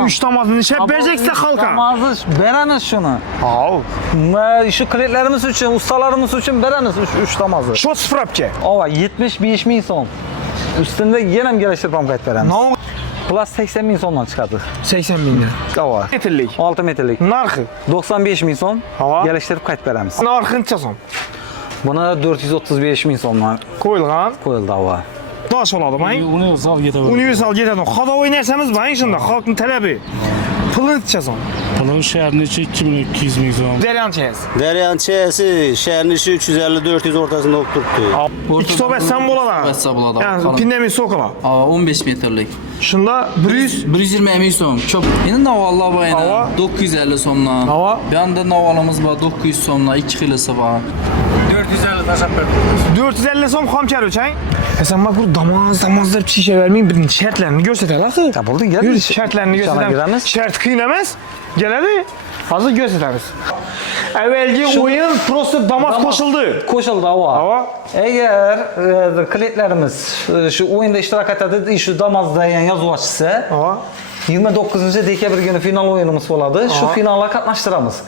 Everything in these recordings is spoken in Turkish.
abi 3 damazını işlep verecekse halka. Damazı vereniz şunu. Şu klientlerimiz için, ustalarımız için vereniz 3 damazı. Şu sıfırapke. Ova 75 bin son. Üstünde yine geliştirip kayıt veremiz. Ne? Plus 80 bin sondan çıkardı. 80 bin lira. Ova. Metrlik. 6 metrelik. Narxı. 95 bin son. Hava. Geliştirip kayıt veremiz. Narxınca son. Buna 435 bin sondan Koyulğan. koyuldu hava. Daş oladı bayın. Universal gete var. Universal getedi. Hava oynarsanız bayın şunda. Halkın tələbi. Pılını tutacağız. Bunun şehrin içi 2200 milyon. Deryan çeyiz. Deryan çeyesi şehrin içi 350-400 ortasında oturttu. İki top etsem bula da. Etse bula da. Yani pindemi sokula. 15 metrlik. Şunda 100. 120 emin son. Çok. Yine navallar var Hava. yine. 950 somdan. Hava. Bir anda navalımız var 900 somdan. 2 kilosu var. 450 som hamkar ölçen. Sen bak bu damazlar bir şey vermeyin. Bir şartlarını gösterelim. Ya buldu gel. Yürü şartlarını Sana gösterelim. giremez. Şart kıyılamaz. Geledi. Hazır gösteririz. Evvelki oyun prosto damaz koşuldu. Koşuldu hava. Hava. Eğer klientlerimiz şu oyunda iştirak etdi, şu damazda yazı açsa, Hava. 29 dekabr günü final oyunumuz oladı. Şu finala katlaştıramız.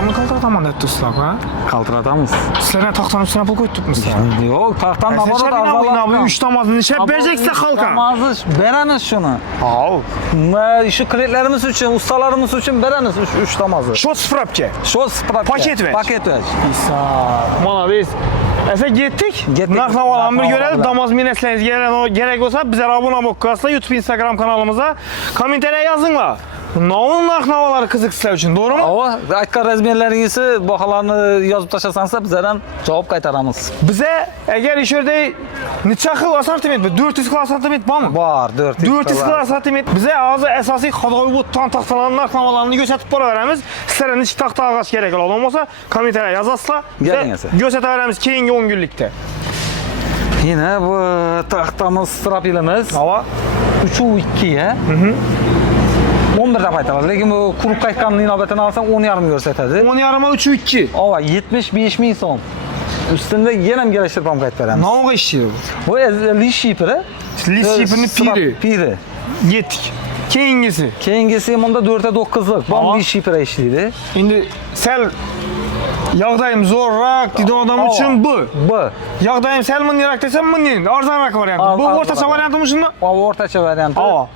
Konu kaldıratamam dedi ıslak ha. Kaldıratamız. Sizlerine tahtanın üstüne pul koyduk mu sen? Yok, tahttan damazı da Abi 3 damazını işlep verecekse halka. Damazı vereniz şunu. Şu klientlerimiz için, ustalarımız için vereniz 3 damazı. Şu sıfırapke. Şu Paket ver. Paket ver. Malades. Efe gittik. Getdik. Narxnavalarını bir Narxnavalar görelim. bilen. Damaz minəsləniz gerek olsa bize abone olmakla YouTube, Instagram kanalımıza komentarya yazınlar. Nağın narxnavaları kızık sizler için, doğru mu? Ama aytkan rezmiyelerinizi bahalarını yazıp taşasansa bizlerden cevap kaytaramız. Bize eğer işörde neçə xil asortiment, 400 xil asortiment var mı? Var 400 400 xil asortiment. Bize ağzı əsası Xadavubuddan taxtaların narxnavalarını göstərib para verəmiz. Sizlərə neçə taxta ağaç gerek olan olmasa komentarya yazasla. Gelinize. Göstərib verəmiz keyingi 10 günlükte. Yine bu tahtamız strapilimiz. Hava. 3'ü 2'ye. 11 de paytalar. Lakin bu kurup kaytkanın inabetini alsan 10 yarım görsetedi. 10 yarıma 3'ü 2. Ova 75 bin son. Üstünde yine geliştirip kayıt veremiz. Nağın işliyor bu? Bu liş şipiri. Liş şipirinin piri. Piri. Yettik. Keyingisi. Keyingisi bunda 4'e 9'lık. Ama- Bu liş şipiri işliydi. İndi sel yağdayım zorrak dedi adam için bu. Bu. Yağdayım sel mınyarak desem mınyin. Arzanrak varyantı. Bu Arzan ortaça varyantı. varyantı mı? O ortaça variantı. Ava.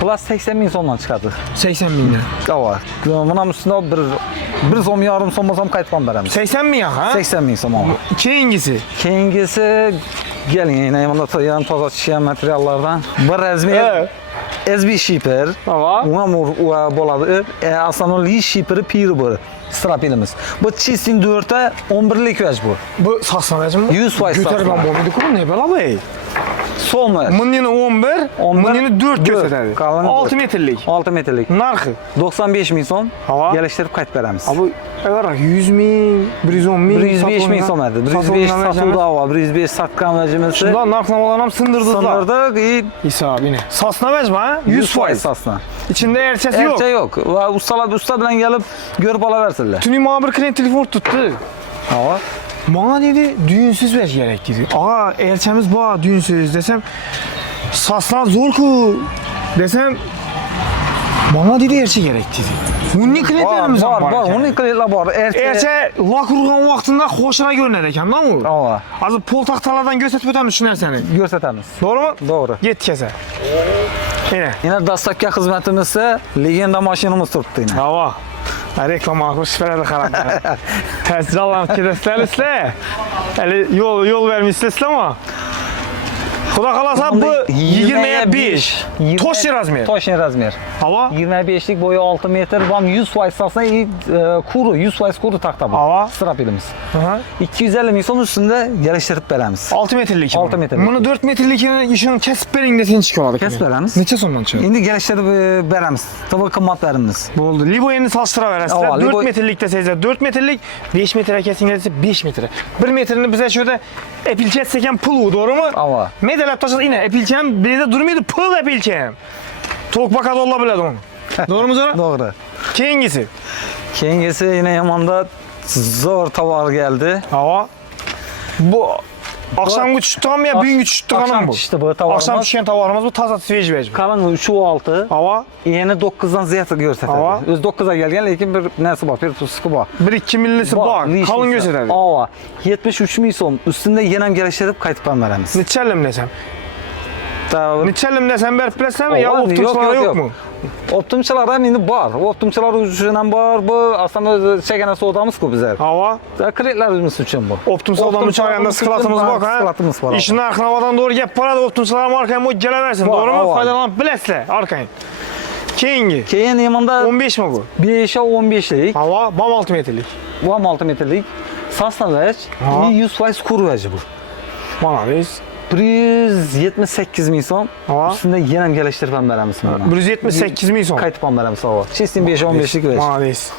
Plus 80 bin sondan çıkardı. 80 bin lira. Ava. Bunun üstünde bir son yarım son basam kayıtman veremiz. 80 bin ya ha? 80 bin son ama. Keyingisi. Keyingisi gelin yine yanında toza çiğen materyallardan. Bu rezmi SB şiper. Ava. Ona boladı. Aslında o liş şiperi piri bu. Strapilimiz. Bu çizsin 4'e 11'lik veç bu. Bu saslanacım mı? 100 faiz Götür ben saksana. bombaydı kurum ne bela bey? Son ver. Mınyini 11, 11, mınyini 4 dört. gösterdi. Kalanı 6 dört. metrelik. 6 metrelik. Narxı. 95 bin son. Hava. Geliştirip kayıt veremiz. Abi olarak 100 bin, 110 bin. 105 bin son verdi. 105 satıldı hava. 105 satkan vecimesi. Şunda narxnavalarım sındırdılar. Sınırda İsa abi ne? Sasna vecme ha? 100 faiz. sasna. İçinde erçesi yok. Erçe yok. Ve usta bilen gelip görüp alaversinler. Tünü muhabir klient telefon tuttu. Hava. Bana dedi düğünsüz ver gerek dedi. Ağa elçemiz bu düğünsüz desem sasna zor ku desem bana dedi erçe gerek dedi. Bunun klientlerimiz var. Var. Onun klientler var. Erçe lak urgan vaxtında xoşuna görünər ekan lan o. Hava. Azı pol taxtalardan göstərib ötəmiş şu nərsəni. Gösteremiz. Doğru mu? Doğru. Get kəsə. Yine. Yine dastakya hizmetimizde legenda maşinimiz tuttu yine. Hava. Reklam almış şifreli karantina. Təsir alan kedesler isle. Eli yol vermişsiniz ama. Xuda qalasa bu 20'ye 5. Toşni razmer. Toşni razmer. Hava. 25'lik boyu 6 metre. Van 100 faiz satsa kuru, 100 faiz kuru takta bu. Hava. Strapilimiz. Aha. 250 bin son üstünde geliştirip veremiz. 6 metrelik. 6 metrelik. Bunu 4 metrelikini işin kesip verin de sen çıkıyorlar. Kes veremiz. Neçə sondan çıxır? Şimdi geliştirip veremiz. Tabii kımmat verimiz. Bu oldu. Liboyeni salıştıra verəsizlər. Ava, 4 Libo- metrelikdə sezlər. 4 metrelik 5 metre kesin gelirse 5 metre. 1 metrini bize şöyle epilçe etseken pul doğru mu? Ava. Medel taşıdı yine epilçem bir de durmuyordu pul epilçem. Tok bakad olabilir onu. Doğru mu Zora? Doğru. Keyingisi. Kengesi yine yamanda zor tavar geldi. Hava. Bu Akşam tuttuğum ya büyük tuttuğum Akşam bu. işte bu tavarımız. Akşam düşen tavarımız bu taza sveji vecib. Kalın 3-6. Hava Yeni 9'dan ziyarət göstərdi. Hava. Öz 9'a gelgen lekin bir nəsi var, bir tusuku var. 1-2 millisi bak. Kalın gösterdi. Ava. 73 ming so'm. Üstünde yenem geliştirip kayıt vermemiz. Neçəlim desem? Neçəlim desem berip bilesem ya Olan, optumçuları yok mu? Optumçular da indi var. Optumçular üçünden var. Bu aslında çekene soğudamız ki bizler. Hava. Kreditlerimiz için bu. Optumsal adamı çağıranda sıkılatımız bak ha. Sıkılatımız var. İşin arkanadan doğru gel para da optumsalarım arkaya bu geleversin. Var, Doğru mu? var. Faydalanıp bilesle arkayın. Keyingi. Keyin yemanda 15 mi bu? 5'e 15'lik. Hava bam 6 metrelik. Bu 6 metrelik. Sasna veç. Ha. 100% kur veci bu. Bana biz. 178 ming so'm. Ha. Üstünde yenem geliştirip vermemiz. 178 ming so'm. Kayıt vermemiz hava. Çistin 5'e 15'lik veç. Bana biz.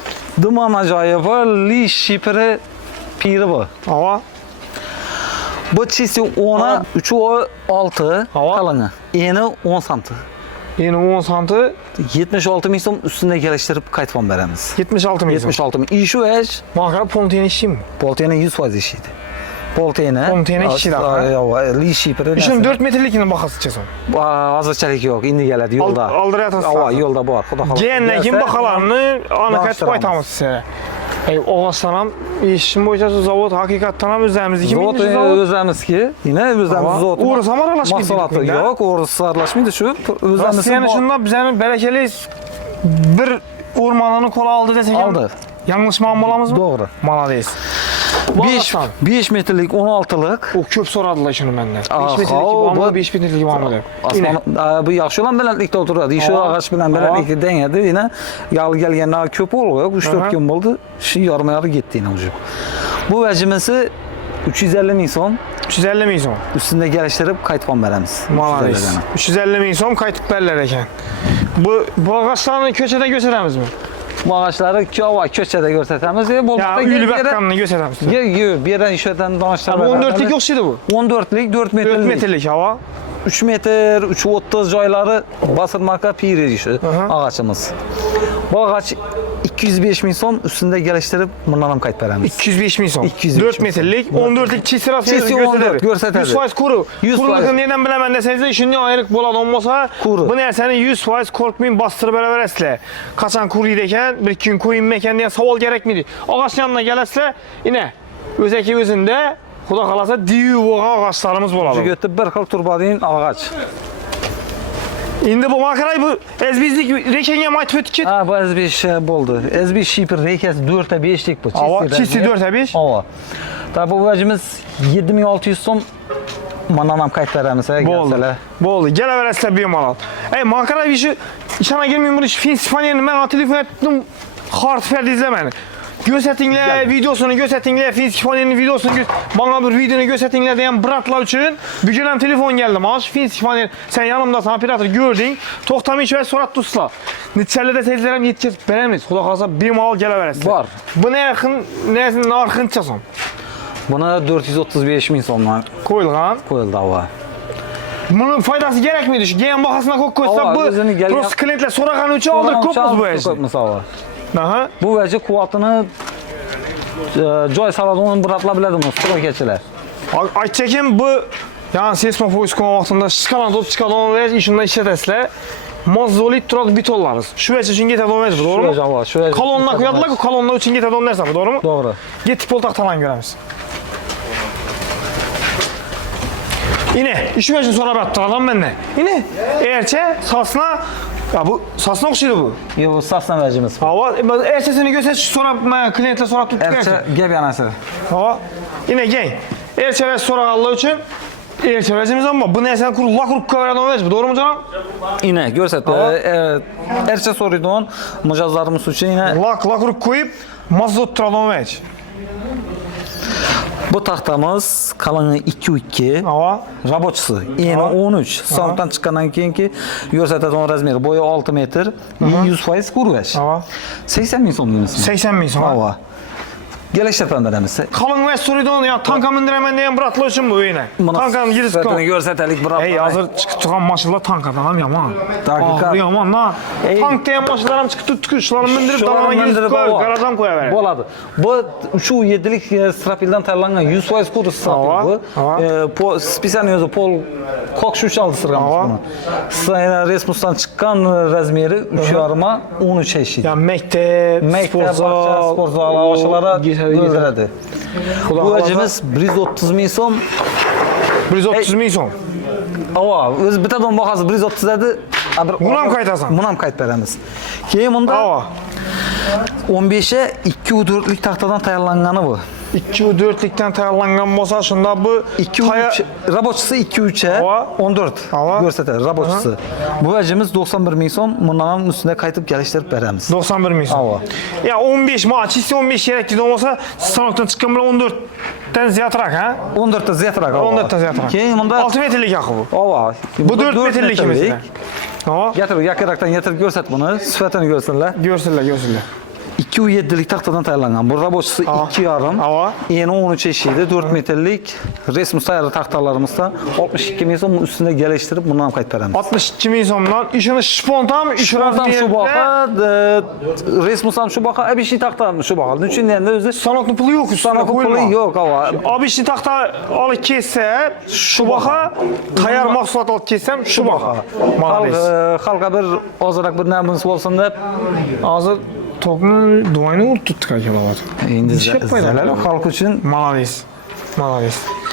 Duman acayip var. Li şipiri piri bu. Hava. Bu çisti 10'a 3'ü 6 Hava. kalını. Eni 10 santı. Yeni 10 santı 76 ming so'm üstünde geliştirip kayıt vermemiz. 76 ming so'm. 76 ming. İşi veç. Bana pontiyeni işim mi? Poltiyene 100% işiydi. Poltiyene. Poltiyene işi de var. Li şipiri. İşin 4 metrelikinin bakası çıksın. Hazırçılık yok. Indi geledi yolda. Aldırıyatın Hava yolda var. Xudo xohlasa. Geyenle kim bakalarını anı kaç Bağıştıramız. baytamız size. Oğazlanam, işin boyunca zavod hakikaten ham özlerimiz 2 Zavod minlik zavod. özemiz ki. Yine özemiz zavod. Uğruz ama aralaşmaydı. Mahsulatı yok. Uğruz arlaşmaydı şu. Özemiz. Rossiyanın şundan bizden berekeli bir ormanını kola aldı desek. Aldı. Yanlış mağmulamız mı? Doğru. Malades. 5 metrelik 16'lık. O köp soradılar şunu benden. 5 Aha, metrelik o, gibi bu- 5 metrelik gibi amada. Asman bu yaxşı olan belentlikdə otururdu. İşi Aa. ağaç bilen belentlikdə dengedi. Yine yalı gelgenler köp oluyor. 3-4 Aha. gün oldu. Şu yarım yarı gitti yine ucu. Bu vecimesi 350 ming so'm. 350 ming so'm. Üstünde geliştirip kayıt fan veremiz. Malades. 350 ming so'm kaytıp berler eken. Bu ağaçlarını köçede gösteremiz mi? Bu ağaçları köçede gösteremiz. Ya ülü bakkanını gösteremiz mi? Bir yerden işveten danışlar. Bu 14'lik yok şeydi bu. 14'lik 4 4 metrelik. metrelik hava. 3 metre, 3.30 joyları basırmakla pir işi Aha. ağaçımız. Bu ağaç 205 ming so'm üstünde geliştirip bundan ham kayıt veremiz. 205 ming so'm. 205 4 ming metrelik, 14'lik çiğ sırası Çiğsi 14 gösterdi. 100% kuru. 100%. Kuruluğunu neden bilemem deseniz de şimdi ayrık bolan olmasa Kuru. bu nerseni 100% korkmayın bastırıp beraber esle. Kaçan kuru ideken bir gün koyun meken diye savol gerek miydi? Ağaç yanına gelesle yine özeki özünde Xuda qalasa diyu boğan ağaçlarımız boladı. Götüb bir xil turbadin ağaç. İndi bu makaray bu ezbizlik rekenge mayt ötket. Ha bu S5 boldu. S5 şipir rekes 4'e 5'lik bu. Ava çisi 4'e 5. Ava. Tabi bu vacimiz 7600 so'm mandan ham kayıt veremiz. Boldu. Boldu. Gel veresle bir mal al. Makaray bir şey içana girmeyeyim bunu. Fin Spanya'nın ben telefon ettim. Hartford izlemeni. Göstertinler videosunu göstertinler Finskifani'nin videosunu bana bir videonu göstertinler diyen bıraklar için bugün hem telefon geldi maaş Finskifani sen yanımdasın operator gördün toktamı ve sorat tutsa Nitçerli de seyircilerim yeteceğiz beğenmeyiz Xuda kalsa bir mal geleversin Var. Bu ne yakın ne arkınçasın Buna 435 ming so'mdan koyulgan koyuldu ava. bunun faydası gerek miydi şu giyen bakasına koysa Ava, bu özünü gelgen- prost klientle soragan için aldık kopmaz bu eşi Aha. Bu vəci quvvatını joy saladığını bırakla bilədim o strokeçilər. Aytçekin bu yani seismofoyuz kuma vaxtında şıkalan top çıkalan ve işinden işletesle mazolit turat bitollarız. Şu veç için getə donmaz bu doğru mu? Kalonla koyadılar ki kalonla için getə donlarsa bu doğru mu? Doğru. Get poltak talan göremiz. Yine işi veçin sonra battı adam bende. Yine eğerçe sasına ya bu sasına okşaydı bu. Yo, sasna vəcimiz. Hava erçesini göster sonra klientle sonra tuttuk Erçə gəb yanası. Hava yine gel. Erçe ve sonra Allah için Erçe vezimiz ama bu ne sen kur la kurup kavradan olmaz doğru mu canım? Yine görsət. Erçə soruyduğun mücazlarımız üçün yine La kurup koyup mazot turadan olmaz. bu taxtamız kalını 2-2. Hava Raboçısı. Yeni 13. Sonuçtan çıkandan keyinki görsətədən razmeri boyu 6 metr. 100% kurveç. hava 80 ming so'm demişsin. 80 bin sonra. Hava. geliştirip beremiz. Kalın ve Suridon ya tanka mindiremen diyen bıratlı için bu yine. Tankanın girisi Svetini kon. görsetelik bırak. Ey hazır çıkıp çıkan maşallah tankadan am yaman. Dakika. Ahır yaman la. Ey. Tank diyen maşallarım çıkıp tuttuk şularını mindirip dalana girisi koy. Garajan koya ver. Boladı. Bu şu 7'lik strapilden tayarlangan 100% kutu strapil bu. Po spesialni özü pol kokşuş aldırganmış bunu. Sayın Resmus'tan çıkan razmeri 3,5'a 13 eşit. Ya mektep, Mektep, spor zalı, aşılara götüredi. Bu acımız 130 bin so'm. 130 bin so'm. Ava, o'zi bittadan bahası 130 dedi. Buni ham qaytasan. Buni ham qaytib beramiz. Keyin bunda Ava. 15'e 2/4'lik taxtadan tayyorlangani bu. 2/4'likten tayarlangan bolsa şunda bu 2-3 rabochisi 2-3'e Ava. 14 Ava. gösterdi rabochisi. Bu acımız 91 bin so'm. Bundan ham üstüne qaytib geliştirip beramiz. 91 bin so'm. Ava. Ya 15 ma, çisi 15 gerekli olmasa stanokdan çıkan bilan 14'ten ziyatrak ha? 14'te ziyatrak. 14'ten ziyatrak. Keyin bunda 6 metrlik yakı bu. ava. Bu 4 metrlik mesela. Ava. Getir, yakıraktan getirip görsat bunu. Sıfatını görsünler. Görsünler. 2,7'lik taxtadan tayyorlangan. Bu rabochisi 2,5. Ava. Eni 13 eşiydi. 4 metrlik resmus tayyorli taxtalarımızda 62 bin so'm üstüne geliştirip bundan ham qaytib beramiz. 62 bin so'mdan ishini spontan Şuradan şu baqa, resmus ham şu baqa, abişi taxta ham şu baqa. Üçün endi o'zi sanokni puli yo'q, sanokı puli yo'q ava. Abişni taxta olib kelsa, shu baqa, tayyor mahsulot olib kelsam, shu baqa. Xalqqa bir ozroq bir namimiz bo'lsin deb. Hozir tokni duayni urib tutdik akalar. Endi Ishib qo'ydilar. xalq uchun. Malades.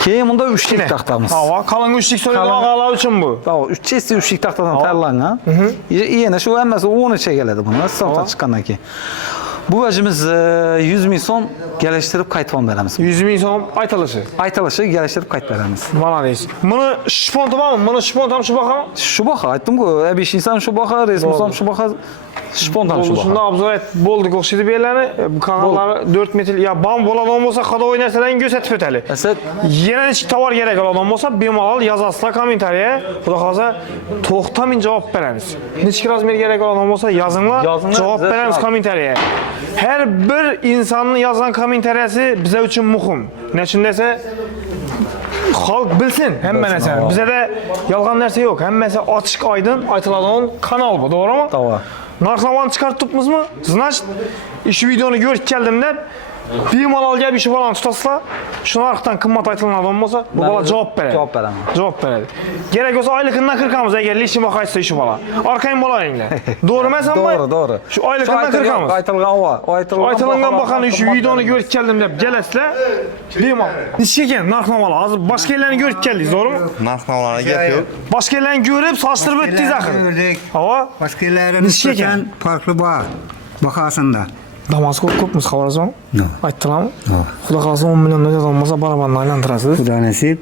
Keyin bunda 3'lik taxtamiz. Hava, qalin 3'lik so'ygan ağalar uchun bu. Tamam, 3'lik taxtadan tayyorlangan. Yana shu hammasi 13'e keladi buni. Sotib chiqqandan keyin. Bu vajimiz 100 bin so'm geliştirip qaytib beramiz. 100 bin so'm aytilishi. Aytilishi geliştirip qaytib beramiz. Malades. Buni shponti bormi? Buni shpont ham shu baqami? Şu baqa aytdim-ku, abish inson şu baqa, resmus ham şu baqa, spontan şu Shunda baqa. obzor et bo'ldik o'xshaydi bu yerlarni. Bu kanallar 4 metr ya bam bo'ladigan bo'lsa, qadoy narsalarni ko'rsatib o'tali. Asad Yana nechta tovar kerak bo'ladigan bo'lsa, bemalol yozasizlar kommentariya. Xudo xolsa to'xtamin javob beramiz. Nechta razmer kerak bo'ladigan bo'lsa, yozinglar, javob beramiz kommentariya. Her bir insonning yozgan kommentariyasi biza uchun muhim. Nechun desa, xalq bilsin hamma narsani. Bizada yolg'on narsa yo'q. Hammasi ochiq oydin aytiladigan kanal bu, to'g'rimi? To'g'ri. Narxlarni chiqarib turibmizmi? Значит, shu videoni ko'rib keldim deb bemalol gap ishi bilan tutasizlar. Shu narxdan qimmat aytiladigan bo'lsa, bu bola javob beradi. Javob beraman. Javob beradi. Kerak bo'lsa oyligidan qirqamiz agar lishim qaytsa shu bola. Orqang bo'laringlar. To'g'ri emasmi? To'g'ri. Shu oyligidan qirqamiz. Aytilgan va, Aytilgan baxani shu videoni ko'rib keldim deb kelasizlar. Bemalol. Nechga ekan narx-navolar? Hozir boshqa yerlarni ko'rib keldingiz, to'g'rimi? Narx-navolarga gap yo'q. Boshqa yerlarni ko'rib, solishtirib o'tdingiz axir. Gördük. Hava Başka yerlere Nişi nispeten ekan? farklı var. Bakasında. Damasko ko'pmiz xabaringiz bormi? Yo'q. Aytdilarmi? Xudo xohlasa 10 milliondan yozgan bo'lsa barabarni aylantirasiz. Xudo nasip.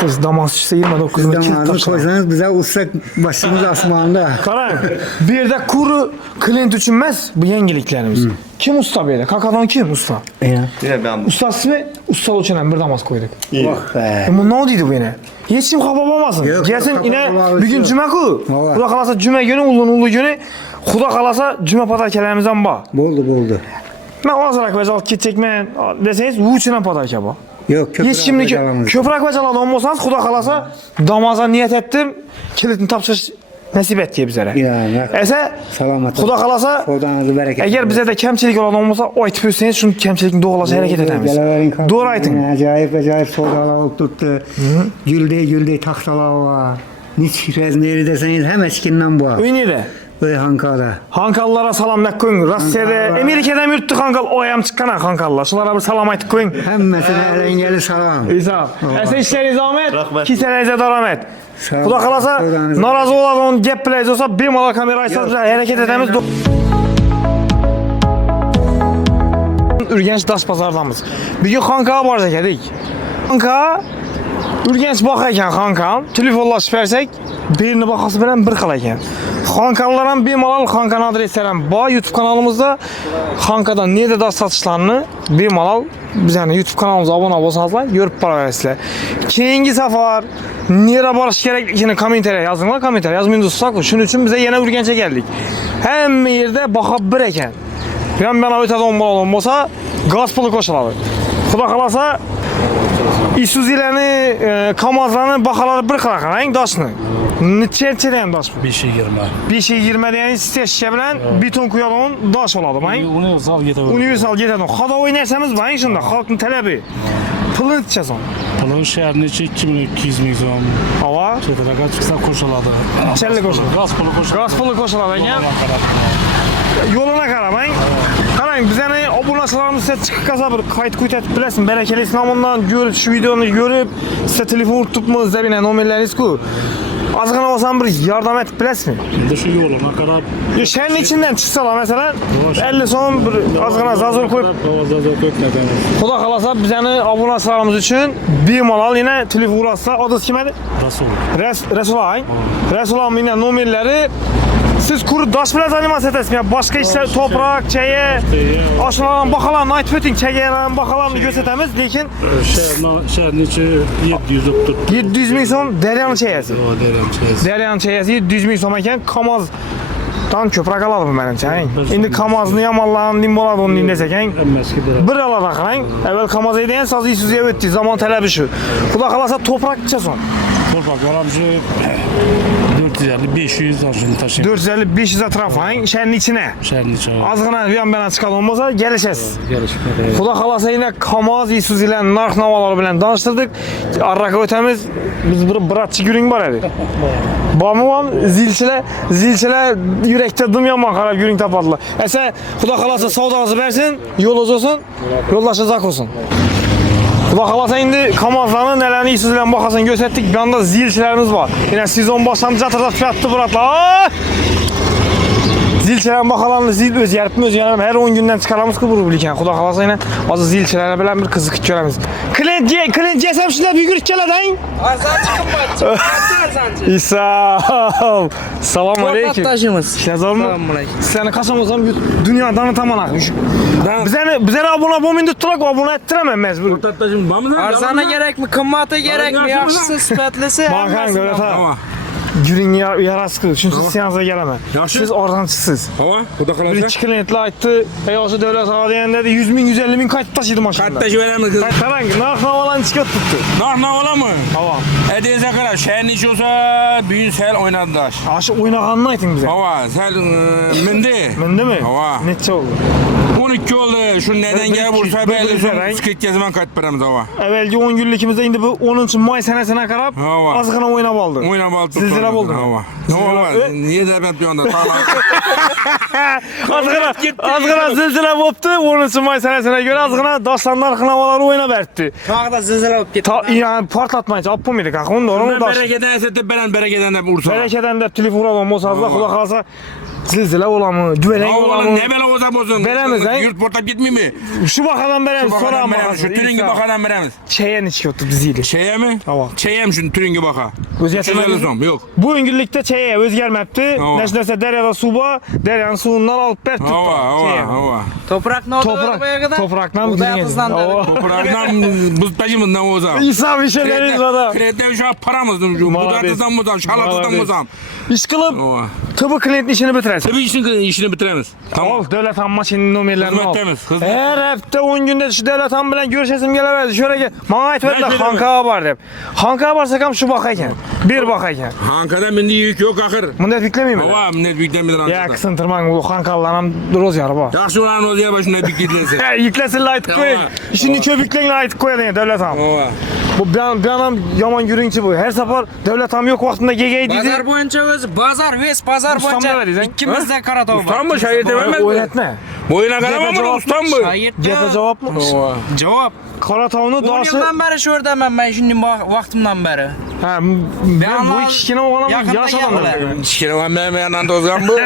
Siz Damask'da 29 ming Zamanı kilitlar. koysanız bize uçsak başımız asmanda. Qarang, bu yerda kuru klient uchun emas, bu yangiliklarimiz. Kim usta bu yerda? Kakadon kim usta? Ustasimi? Usta uchun ham bir Damask qo'ydik. Oh be. Bu nima deydi bu yana? Hech kim xafa bo'lmasin. Yo'q, Gelsin xafa ina bo'lamiz, bugun yo'q. juma-ku. Hava. Xudo xolasa juma kuni, ulug' kuni, Xudo xolasa juma podarkalarimiz ham bor. Buldu. Men ozroq vajal ketjakman desangiz, u uchun ham podarka bor. Yok köprü Hech kimniki alacağımız. ko'proq vajaladigan bo'lsangiz, Xudo xolasa Damazga niyat etdim, kilitni topshirish nasib etdi bizlarga. Ya, Esa salomat. Xudo xolasa Savdanızı bereket. agar bizda kamchilik oladigan bo'lsa, aytib o'tsangiz, shuni kamchilikni to'g'rilashga harakat etamiz. To'g'ri ayting. Acayip savdalar olup tuttu. Gülde taxtalar var. Niç rezmeri deseniz hem eskinden bu. O'ynaydi. Böyle Hankara. Hankallara salam deb qo'ying. Rossiyada, Amerikadan yurtdi hankal, oyam chiqqan hankallar. Shularga bir salom aytib qo'ying. Hemmesine elengeli salam. İsa. Esa ishlaringiz omad, Rahmat. kisalaringizga daromad. Sağ olun. Xudo xolasa Savdangiz- norozi bo'ladigan gap bilan bo'lsa, bemalol kamera ochsangiz harakat etamiz. Urganch Dash bozordamiz. Bugun Xonkaga borsak edik. Xonka Urganch baqa ekan Xonkam. Telefonlashib bersak, birini bahasi bilan bir xil ekan. Xonkalar ham bemalol Xonkan adreslari ham bor. YouTube kanalimizda Xonkadan neda dash sotishlarini bemalol bizning YouTube kanalimizga obuna bo'lsangizlar, ko'rib boraverasizlar. Keyingi safar nera borish kerakligini kommentariya yozinglar, kommentariya yozmaysiz-ku. Shuning uchun biz yana Urganchga keldik. Hamma yerda baho bir ekan. Yana o'tadigan bo'lsa, Gaz pulu qoşuladı. Xudo xolasa Isuzu'larni, Kamazlarni baholari bir xil qarang daşni. Necha-nechadan daş bu? 520. 520 degan sitesha bilan beton quyadigan daş oladi, mang. Universal ketadi. Universal ketadi. Xodovoy narsamiz mang shunda, xalqning talabi. Pulni nechasan? Pulun şehirniçi 2200 ming so'm. Ava, Chetaraga chiqsa qo'shiladi. Chetga qo'shiladi. Gaz puli qo'shiladi. gaz puli qo'shiladi ekan. Yo'luna qaramang. Qarang, bizani obunachilarimizga chiqib qolsa bir qayt qo'ytatib bilasizmi, barakali islomdan ko'rib, shu videoni ko'rib, sizga telefon tutibmiz deb nomerlaringiz-ku. Ozgina olsam bir yordam etib bilasizmi? Endi shu yo'luna qarab Şəhərin içindən çıxsalar məsələn 50 so'm bir azgına zazor qoyub zazor qo'yib Xudo xolasa bizani obunachilarimiz uchun bemalol yana telefon urasa, adres kim edi? Rasul. Rasulay. Rasulayning nomerlari siz qurib daş bilan animasiya etasizmi? Boshqa ishlar toprak, chaya, oshlarni baholarni aytib o'ting, chayalarni baholarni ko'rsatamiz, lekin Şehirniçi 700 o'tib turibdi. 700 ming so'm Daryoning chayasi. Derem. Daryoning chayasi 700 ming so'm ekan, Kamaz dan ko'proq oladi bu menimcha. Endi Kamazni yomonladim bo'ladi uni desek, Eski derem. bir alada qarang. Avval Kamaz edigan so'z Isuzu'ga o'tdi, zamon talabi shu. Xudo xolasa toprak nechason? Torpak garamcı 450-500 arşını taşıyın. 450-500 atrofang shahar ichine. Şehirniçi. Ozgina bu ham bilan chiqadigan bo'lsa, kelishasiz. Gelişmedi. Xudo xolasa yana Kamaz, Isuzu'lar narx-navolari bilan tanishtirdik. Arraqa o'tamiz. Biz bir bratchi guring bor edi. Bormi ham zilchilar yurakda dim yomon qarab guring topadilar. Esa Xudo xolasa savdosi bersin, yo'lingiz olsin, yo'llashingiz ak olsin. Xudo xolasa endi Kamazlarni nelarni Isuzu'larni bahosini ko'rsatdik. Bu yerda zilchilarimiz bor. Yana sezon boshlandi, jatardab yotdi bratlar. Zilchilar baholarni zil o'zgartmi, o'zgarib har 10 kundan chiqaramiz-ku bu rubrikan. Xudo xolasa yana hozir zilchilar bilan bir qiziqib ko'ramiz. Klient yesam shunday yugurib keladi-ang. Arzanchi qimmatchi. Arzanchi. İsa. Assalomu alaykum. Portlaşımız. Shazormi? Assalomu alaykum. Sizlarni qachon bo'lsam dunyodan tanitaman. Bizani obuna bo'lmaydi, turib obuna ettiraman majbur. Arzana gerekmi, kımmata gerekmi, yaxshisi, sifatlisi. Bakan görata. Güring yarasqı. Shunsiz seansa kelaman. Siz arzonchisiz. Hava, xudo Bir xolasa. ikki klientlar aytdi, "Yoshi davlat sağ deganda 100 ming, 150 ming qaytib tashiydi mashinani." Katta beramiz kız. Qarang, narx-navolarni chiqib tutdi. Narx olamı? Hava. Edeyse qarab, şehrin işi olsa büyün sel oynadı daş. Aşı o'ynaganini ayting bizga. Hava, sel mindi. Mindimi? Hava. Necha oldu? 12 oldu. Şu neden Bir- gel bursa bir- belli bir- son bir- skit gezimen qaytib beramiz hava. Evvelki 10 günlükimizde indi bu 10. may senesine qarab Hava. azgına oynab oldu. Oynab oldu. Zilzile oldu. Hava. Hava. Niye debet bir anda? Azgına zilzile boptu. 10. may senesine göre azgına daşlanlar kınavaları oyna berdi. Tağda zilzile olup ketdi. Yani partlatmayınca apı mıydı? Onu da onu daş. Berekeden esetip beren berekeden de vursa. Berekeden de telefon alalım o sazda kulak alsa zilzile olamı, düvelen Hava olamı. ne bela olsa bozun. Beremiz, he? Yurt portak gitmiyor mi? Şu bakadan beremiz Şu sonra bakadan ama. beremiz. Şu türünge bakadan beremiz. Çeyen içki yoktu biziyle. Şeye mi? Hava. Şeye mi şu türünge baka? Özgeçmemiz Yok. bu öngürlükte çeye özgermepti. Hava. Neşnese deryada su var, deryanın suyundan alıp ber tuttu. Hava. Toprak ne oldu Toprak- buraya kadar? topraktan Buğday bildiğin atızlandı. gibi. O- Toprağından buz taşımından o zaman. İsa bir şeyleriz vada. Kredi şu an paramız. Budatızdan mı şalatızdan mı zam? İş kılıp Hava. tıbı klientin işini bitirirsin. Tabii işini bitiremiz. Tamam. Al devlet amma senin numarlarını al. Hizmettemiz, hizmet. Her hafta 10 günde şu devlet ham bilen görüşesim gelemez. Şöyle gel. Bana ait verdiler şöyle mi? Hankağa var dep. Hankağa varsak ham şu bakayken. Bir bakayken. Hankada mindi yük yok akır. Bunu beklemeyeyim mi? Hava minnet büyükten bilir Ya Hankada. kısın tırman bu Hankalılar ham roz yarı var. Yaxşı olan o diye başına bir gidilsin. Yüklesinler aytıp koyun. Tamam. İşini köpüklerini aytıp koyun devlet ham. Hava. Bu bir anam yaman yürüyünçü bu. Her sefer devlet ham yok vaktinde gegey dedi. Bazar boyunca özü, bazar, ves, bazar Ustam boyunca demedi sen. ikimiz de Karatov var. Ustam mı şahit vermez mi? Öğretme. Boyuna kalamam mı ustam mı? Şahit Gepe cevap mı? Cevap. Karatavunu 10 daşı... yıldan beri şuradayım ben şimdi vaxtımdan beri. Ha, ben bu Allah- iki kişinin oğlanım Yakında yaş adamlar. geldiler. Şikene var mı yandan tozgan bu?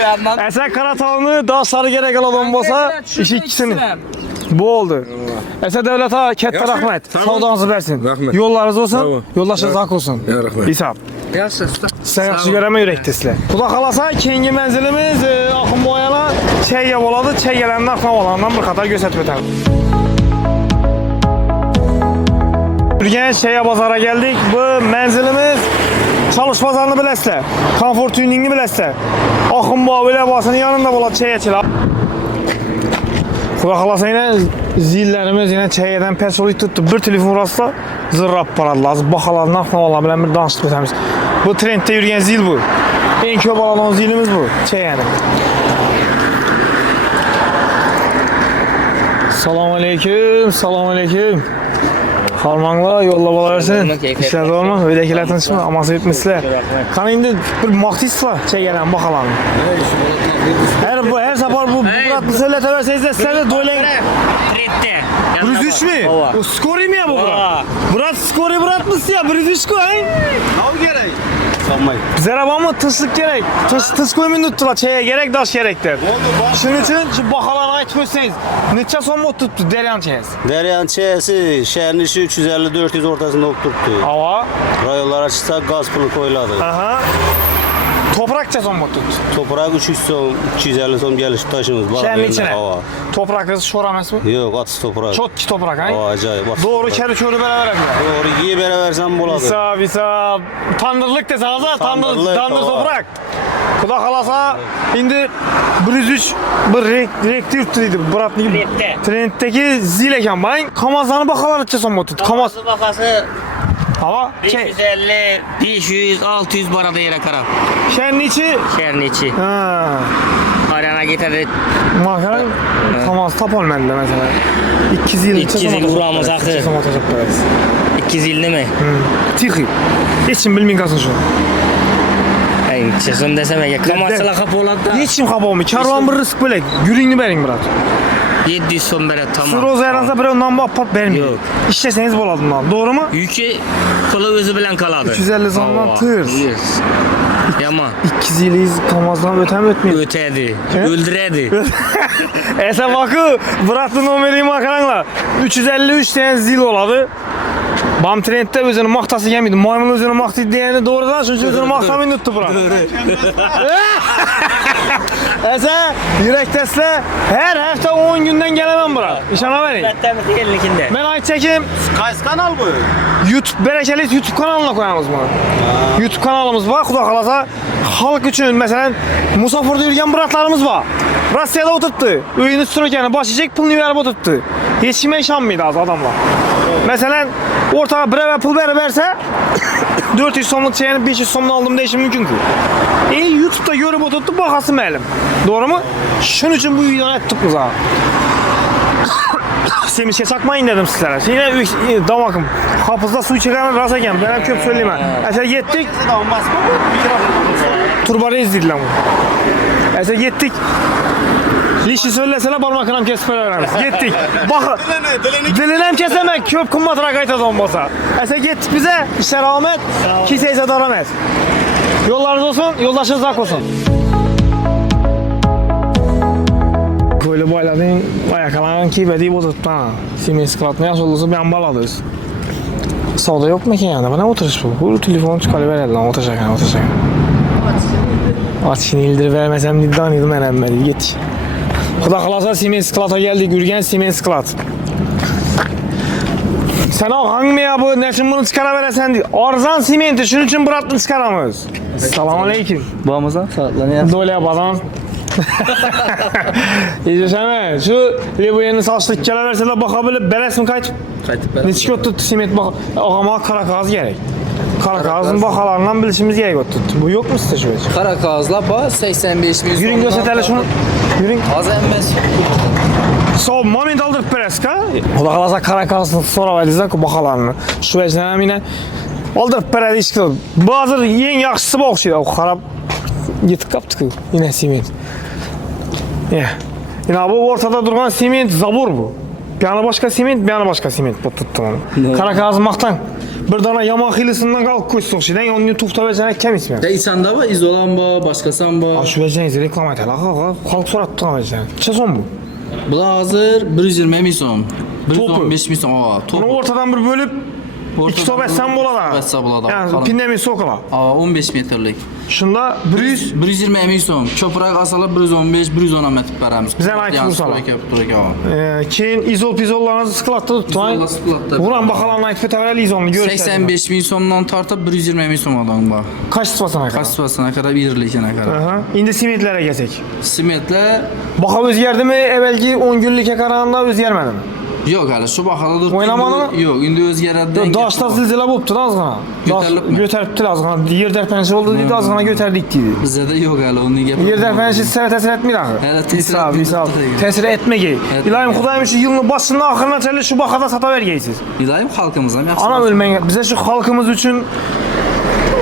Yandan. Esen Karatavunu daşları gerek olan olsa işi ikisini. Bu oldu. Esen devlete kette Yaxşı, rahmet. sağ ol. Savdanızı versin. Rahmet. Yollarınız Sağ olsun. ol. Yoldaşınız hak olsun. Ya, rahmet. İsap. Yaxşı. Sen yaxşı göreme yürekli sizler. Kuda kalasa keyingi menzilimiz akın boyana çeyye oladı. Çeyyelerin akmalarından bir kadar gösterip ötelim. Ürgen Şeye Bazar'a geldik. Bu menzilimiz Çalış Bazarını bilesizler. Comfort Tuning'ni bilesizler. Akın boyu levasının yanında olan çeyyeçiler. Xudo xolasa yine zillerimiz yine çeyeden pesolik tuttu. Bir telefon rastla zırrap paradı. Az bakalar narxlamalar bilen bir danışık ötemiz. Bu trendde yürüyen zil bu. En köp alan zilimiz bu. Çeyeni. Selamun aleyküm. Selamun aleyküm. Harmanlar yolla bolarsın. İşler olma. Öylekiler tanışma. Aması bitmişler. Kan indi bir maktis var. Çeyenen bakalarını. Her safar bu Murat Mısır'la teverseyizler sizler de doylayın. Trette. Brüzüş mü? O skori mi ya bu Murat? Murat skori Murat mısın ya? Brüzüş koy. Ne gerek? Sanmayın. Zeraba mı tıslık gerek? Tıs koymun tuttular. Çeye gerek, daş gerektir. Şunun için şu bakalarına ait koysanız. Neçe son mu tuttu deryan çeyesi? Deryan çeyesi şehrin içi 350-400 ortasında oturttu. Hava. Rayonlara çıksak gaz pulu koyuladı. Aha. Toprakça son mu tuttu? Toprak 300 son, 250 son geliş taşımız var. Şehrin böyle içine. hava. Toprak hızı şoramaz mı? Yok atış toprak. Çok ki toprak ha? Hava acayip. atış Doğru toprak. kere çölü beraber yapıyor. Doğru iyi berabersen boladı. İsa. Tandırlık desen hazır. Tandır Tandırlık, toprak. Kuda kalasa indi 103 bir rektör tutuydu. Burat neyim? Trenddeki zil eken bayın. Kamazlarını bakalar içe son motu. Kamaz. Bakası Hava. 550, 500, 600 barada yere karar. Şehrin içi. Şehrin içi. Ha. Arana getirdi. Makaran. Kamaz tap olmadı mesela. 2 zil. 2 zil vuramaz akı. 2 zil değil mi? Tixi. Hiçim bilmeyin kalsın şu. Ay, çeşim desem ya. Kamasıyla kapı oladı da. Hiçim kapı olmuyor. Çarvan bir rızk böyle. Yürüyünü verin Murat. 700 son bere tamam. Suroz ayarlansa bir ondan bak pat vermiyor. Yok. İşleseniz boladından. Doğru mu? Yükü kılı özü bilen kaladı. 350 zamdan tır. Yaman. 2 ziliyiz kamazdan ötem ötmüyor. Ötedi. Öldüredi. Esen bakı bıraktı numarayi makaranla. 353 tane zil oladı. Bam trendde özünün maktası gelmedi. Maymun özünün maktı diyeni doğrudan çünkü özünün maktamını tuttu bırak. Esen yürek testle her hafta 10 günden gelemem bırak. İşana vereyim. Battamı elindekinde. Ben ay çekeyim. Kaç kanal bu? YouTube berekeli YouTube kanalına koyamız bunu. YouTube kanalımız var. Kuda kalasa halk için mesela musafirde yürüyen bıraklarımız var. Rusya'da oturttu. Öyünü sürürken başlayacak pılını verip oturttu. Yetişime şanmıydı az adamlar. Mesela ortaya breve pul verse 400 somluk şeyini 500 somlu aldım değişim mümkün ki. YouTube'da görüp oturttu bakasım elim. Doğru mu? Şunun için bu videoyu ettik bu zaman. Semih sakmayın dedim sizlere. Yine damakım. Hafızda su çeken rast eken. Ben köp söyleyeyim ha. Ese gittik. Turbarı izledi lan bu. Ese gittik. Lişi söylesene parmakla kesip öğreniriz. Gittik. Bak. Dilinem kesemek. Köp kummatıra kayıt olmasa. Ese gittik bize. İşte rahmet. Kimse ise daramaz. Yollarınız olsun. Yoldaşınız hak olsun. Böyle bayladın, ayakalan ki bedi bozuldu ha. Siemens kılatmaya sollusu bir ambaladız. Sağda yok mu ki yani? Bana oturuş bu. Bu telefonu çıkarıver lan oturacak. Açını ildir vermesem niddan idim önemli git. Kuda kalasa Siemens kılata geldik. Ürgen Siemens kılat. Sen o hangi ya bu? Ne için bunu çıkarıveresen değil. Arzan simenti şunun için bıraktın çıkaramıyoruz. Selamun aleyküm. Bağımıza saatlanıyor. Dole yapadan. İzlesene şu bu yeni saçlık kere verseler bakabilir beres mi kayıt? Ne çıkıyor tuttu simet bak. Ama kara kağız gerek. Kara kağızın bakalarından bilişimiz gerek tuttu. Bu yok mu size şöyle? Kara kağızla ba 85 bin. Yürün gösterle şunu. Yürün. Az emmes. So moment aldırıp bereska. O da kalasa kara kağızın sonra valizden bakalarını. Şu ecden yine aldırıp beredi işkili. Bazı en yaxşısı bu okşaydı. O kara gittik kaptık yine simet. Yine bu ortada duran siment zabur bu. Bir yana başka siment, bir yana başka siment bu tuttu onu. Kara kazmaktan. Bir tane yamak hilisinden kalk koş sokşiden onun tufta vezene kem ismi. De isanda ba izolan ba başkasan ba. Şu vezene reklam et hala kalk sorattı vezene. Çe son bu. Bula hazır 120 milyon. 115 milyon. Bunu ortadan bir bölüp 2 top etsem bo'ladi. Etsa bo'ladi. Yani pindemin sokula. 15 metrlik. Shunda 100 120 ming so'm. Ko'proq asalar 115, 110 ham etib beramiz. Bizdan aytib tursalar. Keyin izol pizollarınızı skladda tutmayın. Izollar skladda. Vuran bakalımla aytib ötəverəli izolunu görüşürüz. 85 ming so'mdan tortib 120 ming so'mdan bor. Kaç sıfasına kadar? Kasbasına kadar birlikine kadar. Aha. İndi simetlere geçek. Simetler Baxa özgerdi mi? Evvelki 10 günlük qarağında özgermedi mi? yok hali şu baxada durdu. Oynamadı mı? Yok, indi o'zgaradi. Daşda zilzile boptu azgana. Götərilibmi? Götəribdi azgana. Yer dərpənisi oldu deydi azgana götərdik deydi. Bizde de yok hali onun gibi. Yer dərpənisi sənə təsir etmir axı. Hələ təsir İsab, etmir. İsab. Təsir etməyək. İlayim Xudayım şu yılın başından axırına çəli şu baxada sata vergəysiz. İlayim halkımıza yaxşı. Anam ölməyin. Bizə şu xalqımız üçün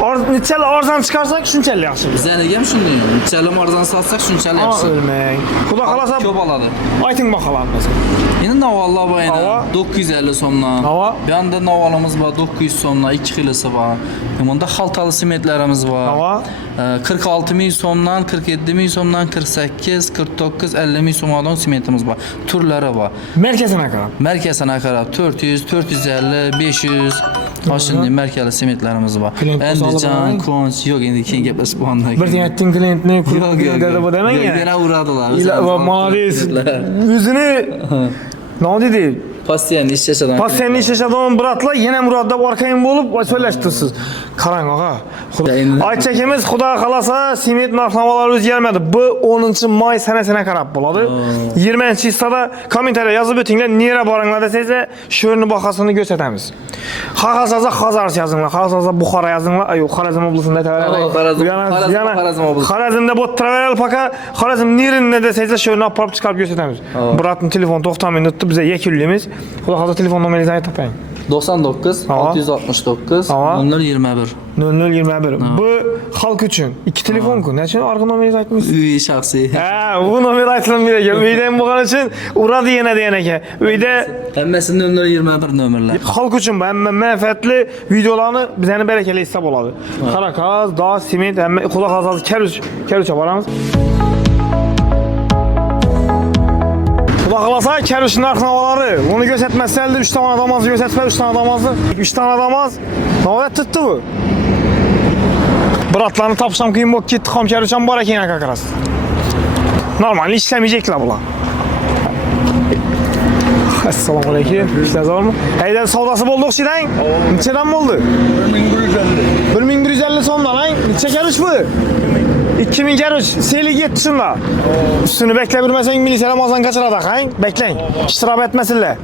neçəli arzan çıxarsak şunçəli yaxşı. Bizden egem şunu diyorum. Çalım arzan satsak şunu Ana yapsın. ölməyin. Xuda xalasa Köp aladı. aytın baxalar məsələn. Yine navallar var Hava. yine. 950 somdan. Hava. Bir anda navalımız var 900 somdan. 2 kilosu var. Bunda haltalı simetlerimiz var. Hava. 46 ming somdan, 47 ming somdan, 48, 49, 50 ming somdan simetimiz var. Türleri var. Mərkəzinə qarab. Merkezine kadar 400, 450, 500. Aşındı merkezli simetlerimiz var. Klient pozu alıp Endican, alayım. Konç, yok indi kim yapısı bu anda. Bir denettin klientini Yok yok. dedi bu demen ya. Yine uğradılar. Maliyet. Yüzünü ne dedi? Pasiyen iş yaşadan. Pasiyenin iş yaşadığının bıratla yine Murat'da arkayın bulup söyleştirsiniz. Karan ağa. Ay çekimiz Xuda kalasa simit narxlamaları özgərmədi. Bu 10. may sənəsinə qarab buladı. 20-ci hissada kommentarya yazıb ötünlər nereye barınlar desəysə şörünü baxasını göstərəmiz. Xaqasaza Xazars yazınlar, Xaqasaza Buxara yazınlar. Ay, Xarazm oblasında Xarazm oblasti. Xarazmda bu travel paka Xarazm nerində desəysə şörünü aparıb çıxarıb göstərəmiz. Murat'ın telefonu 90 min tutdu bizə yeküllüyümüz. Xuda xalasa telefon numarayı tapayın. 99, Hava. 669, Hava. 0021. 0021. Bu halk üçün. 2 telefon ku. Ne için arka numarayı aytmış? Üy şahsi. Ha, bu numara aytılmıyor ki. Öyden bu için ura diyene ki. Öyde Hemmesi 0021 nömerler. halk üçün bu hem menfaatli videolarını bizəni bərəkəli hesab oladı. Karakaz, dağ, simit, hem kulak azazı kerüç yaparamız. Baxılasa kərüşün arxınavaları, onu göstərməsə əldə 3 tane adamazı göstərsə 3 tane adamazı, 3 tane adamaz, nə olət tutdu bu? Bıratlarını tapsam kıyım bok ki, tıxam kərüşən var əkiyinə qaqıras. Normal, işləməyəcəklər bula. Assalamu aleykum, işləz var mı? Heydən savdası bolduq şeydən, neçədən boldu? 1150. 1150 sondan, neçə kərüş bu? 2000 kərüş, seyli getdişində. Üstünü bekle bilməsən, milisələ mazan qaçıradaq, bekləyin. İştirab etməsinlər.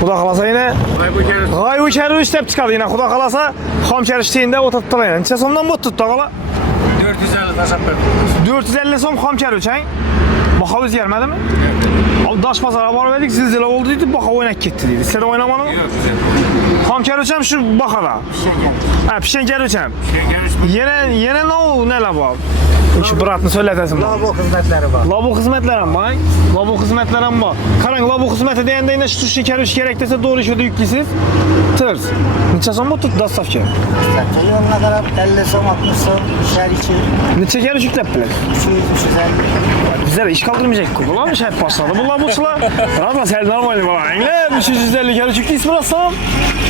Xuda qalasa yine Qaybu kərüş deyib çıxardı yine. Xuda qalasa xam kərüş deyində o tutdular yine. Neçə somdan bu tutdu qala? 450 tasavvur. 450 som xam kərüş, Baxa özgərmədi mi? Abi daş pazara var verdik, zilzile oldu deydi, baxa oynak getdi deydi. Sizə də oynamanı mı? Xam kərüçəm şu baxada. Pişən kərüçəm. Yine ne o, ne la bu? Şu Bıratını söyletesin. Labo hizmetleri var. Labo hizmetlərim var. Labo hizmetlərim var. Karan labo hizmeti deyəndə yine şu şekerüş gerek dese doğru işe yüklüsüz. Tırs. Neçə son bu tut dastavki? Yoluna kadar 50 son 60 son işler için Neçə kərüş yüklep bile? 200-350. Bizler iş kaldırmayacak. Bunlar mı şəhət başladı? Bunlar bu çıla. Razma sen normal bana. Engle 350 kərüş yüklü ismi rastam.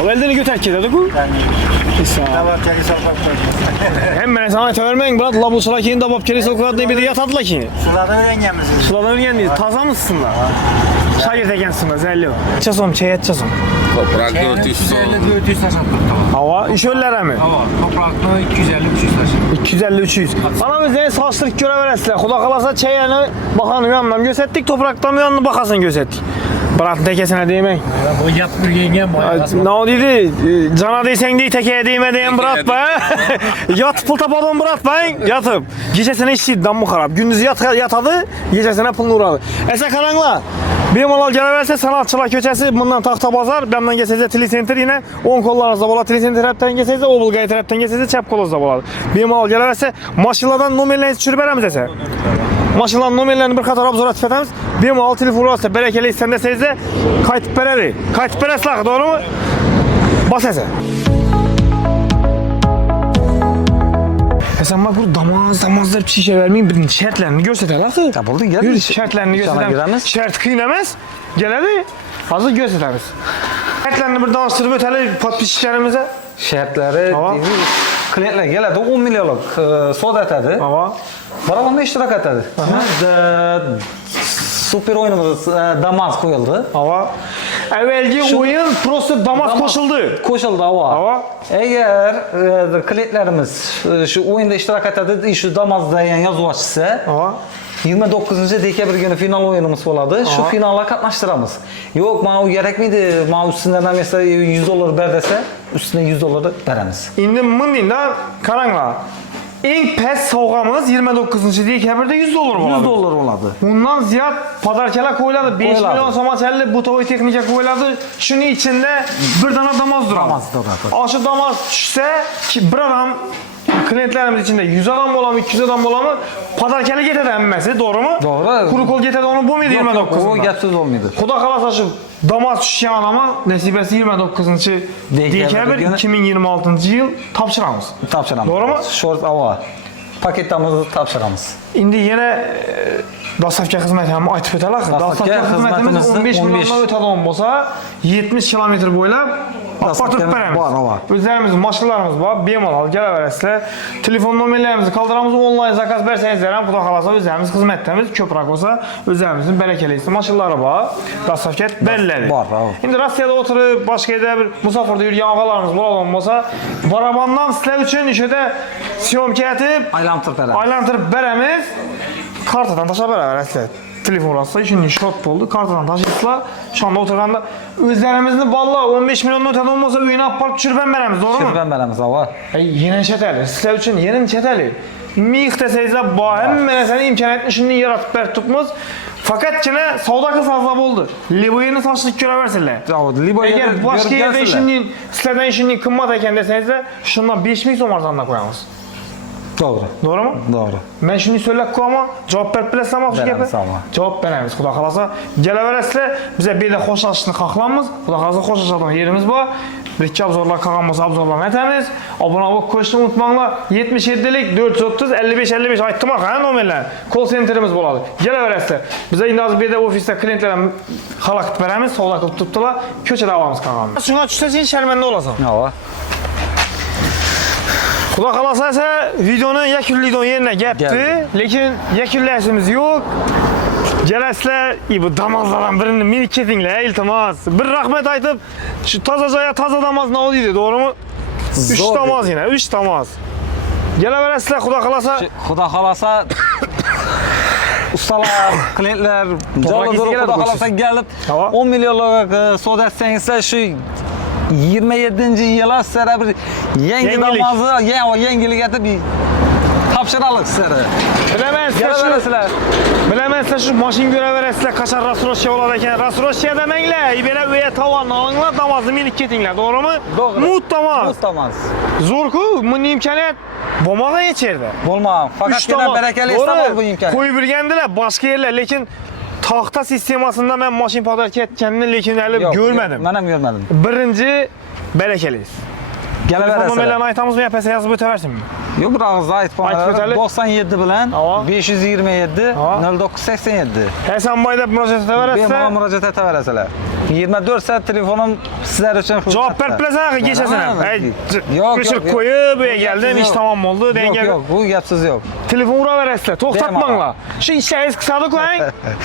O eldeni götər kedədi bu. Dabap çeki sokak koyuyoruz. Hem ben sana çevirmeyin Bırat. La bu çıla keyin dabap keri sokak diye bir de yatadılar ki. Sulada öğreneceğimizi. Suladan öyle değil. Taza mısın da? Şagird ekensin zelli o. Çasom, çeyet çasom. Toprak 400 son. 400 tasavvur. Hava, iş öllere mi? Hava. Topraklı 250 300 taşı. 250-300. Sana bizden saçtırık göre veresler. Xuda kalasa çeyene bakan uyanmam gösterdik. Topraktan uyanını bakasın gösterdik. Bırakın tekesine değmeyin. Bu yatmır yengem bayağı. Ne o dedi? Cana değsen değil tekeye değme diyen Bırat be. Yat pul tapadın Bırat be. Yatıp. Gecesine işçiydi damı karab. Gündüz yatadı, gecesine pulunu uğradı. Ese karanla. Bir malal geleverse sanatçılar köçesi bundan tahta bazar. Benden geçese Tili Center yine 10 kollarınızda bola Tili Center hepten geçese, Obulgay hepten geçese çep kolunuzda boladı. Bir malal geleverse maşıladan numarlarını düşürüp veremiz ese. Maşınların numarlarını bir kadar abzora tüfetemiz. Bir mal telefonu olsa berekeli istende seyizde kayıt bereli. Kayıt bereslak doğru mu? Bas ese. Sen bak bu damazlar bir şey vermeyin. Bir şartlarını göster. Buldu gel. Şartlarını göster. Şart kıyılamaz. Gel hadi. Hazır gösteririz. Şartlarını bir danıştırıp ötelim podpисçilerimize. Şartları Tamam. klientlar geladi 10 millionlik soda etadi. Tamam. Barafonda ishtirok etadi. Super o'yinimiz Damas qo'yildi. Hava. Evvelki oyun prosto Damas koşuldu. Qo'shildi havo. Hava. Agar klientlarimiz shu o'yinda ishtirok etadi, shu Damasda yozib ochsa, Hava. 29 dekabr kuni final o'yinimiz bo'ladi. Shu finalga qatnashtiramiz. Yo'q, men u kerakmidi, men ustidan emasa $100 ber desa, ustidan $100 beramiz. Endi bundan qaranglar. Eng past sovg'amiz 29 dekabrda $100 bo'ladi. $100 bo'ladi. Bundan ziyod podarkalar qo'yiladi. 5 Qo'yiladi. million so'machalik butovoy texnika qo'yiladi. Shuning ichida bir dona Damas turadi. Damas turadi. O'sha Damas tushsa, ki bir odam klientlarimiz ichida 100 odam bo'ladimi, 200 odam bo'ladimi, podarkalar ketadi hammasi, to'g'rimi? To'g'ri. Quruq qo'l ketadi, uni bo'lmaydi 29. O gapsiz olmaydi. Xudo xolasa shu Damas tushgan odamga nasibasi 29 dekabr 2026-yil topshiramiz. Topshiramiz. To'g'rimi? Short ava. Paketimizni topshiramiz. Endi yana dostavka xizmati ham aytib o'taylik. Dostavka xizmatimiz 15 milliondan o'tadigan bo'lsa, 70 kilometr bo'ylab Dostavka beramiz. Bor, hava. O'zlarimiz mashinalarimiz bor, bemalol kelaverasizlar. Telefon nomerlarimizni qoldiramiz, onlayn zakaz bersangizlar ham xudo xolasa o'zlarimiz xizmatdamiz. Ko'proq bo'lsa, o'zlarimizning barakali mashinalari bor. Dostavka beriladi. Bor, hava. Endi Rossiyada o'tirib, boshqa yerda bir musofirda yurgan og'alarimiz bo'ladigan bo'lsa, barabandan sizlar uchun ishida syomka etib, aylantirib beramiz. Kartadan tashlab beraverasizlar. Telefon rastla ishini short bo'ldi. Kartadan tashlaysizlar. Shunda o'tirganda o'zlarimizni balla 15 milliondan o'tadigan bo'lsa, uyini olib borib tushirib beramiz, to'g'rimi? Tushirib beramiz, havo. Yana chetali. Sizlar uchun yana chetali. Mix desangizlar, bor hamma narsani imkoniyatini shunday yaratib berib turibmiz. Faqatgina savdo qilsangiz bo'ldi. Liboyini sochlik ko'raversizlar. Agar boshqa yerda ishning sizlardan ishning qimmat ekan desangizlar, shundan 5000 so'm arzondan qo'yamiz. To'g'ri. To'g'rimi? To'g'ri. Men shuni so'zlab qo'yaman, javob berib bilasizmi o'sha gapga? Javob beramiz, xudo xolasa. Kelaverasizlar, biz bu yerda xo'shlashishni xohlamiz. Xudo xolasa xo'shlashadigan yerimiz bor. Bitta obzorlar qolgan bo'lsa, obzorlarni aytamiz. Obuna bo'lib qo'yishni unutmanglar. 77lik 430 55 55 aytdim ha, nomerlar. Call centerimiz bo'ladi. Kelaverasizlar. Biz endi hozir bu yerda ofisda klientlarga xalaqit beramiz, savdo qilib turibdilar. Ko'chada olamiz qolganmiz. Shunga tushsa sen sharmanda bo'lasan. Havo. Xudo xolasa esa videoni yakunlaydigan yerga gapdi, lekin yakunlashimiz yo'q. Kelasizlar, bu Damazlardan birini meni ketinglar, iltimos. Bir rahmat aytib, shu toza joyga toza Damaz nima deydi, to'g'rimi? 3 Damaz yana, 3 Damaz. Kelaverasizlar, xudo xolasa. Xudo xolasa ustalar, klientlar, joyga xudo xolasa kelib 10 millionlik savdo etsangizlar, shu 27-yil sizlarga bir yangi Damazni, yangilik etib topshiramiz sizlarga. Bilaman sizlar shu mashina ko'raverasizlar, qachon Rossrossiya bo'ladi ekan. Rossrossiya demanglar, bela uya tovanni olinglar, Damazni minib ketinglar, to'g'rimi? Mut Damaz. Zo'r-ku, buni imkoniyat bo'lmagan hech yerda. Bo'lmagan. Faqatgina barakali istamoq bu imkoniyat. Qo'yib bergandilar boshqa yerlar, lekin taxta sistemasida men mashina podarka etganini lekin hali ko'rmadim. Men ham ko'rmadim. Birinchi barakaliz. Nomerlarni aytamizmi, yapasa yozib o'taversinmi? Yo'q, bir og'iz aytib qo'yaman. 97 bilan 527 0987. Hasanboyda murojaat etaverasizlar. Bemalol murojaat etaverasizlar. 24 soat telefonim sizlar uchun xizmatda. Javob berib bilasan, kechasini. Ko'chirib qo'yib, bu yerga keldim, ish tamom bo'ldi degan. Yo'q, bu gapsiz yo'q. Telefon uraverasizlar, to'xtatmanglar. Shu ishingiz qisadi-ku,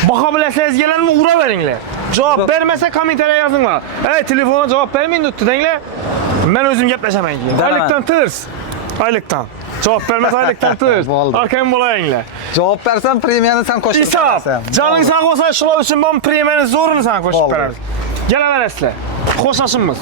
baho bilasizlar, keladimi, uraveringlar. Javob bermasa kommentariya yozinglar. Telefona javob bermaydi denglar. Men o'zim gaplashaman. Oylikdan tirs. Oylikdan. Javob bermasa oylikdan tirs. Arkam bo'layinglar. Javob bersam premiyani sen qo'shib berasan. Joning sog' bo'lsa, shular uchun men premiyani zo'rini sen qo'shib beramiz. Kelaverasizlar. Xo'shlashimiz.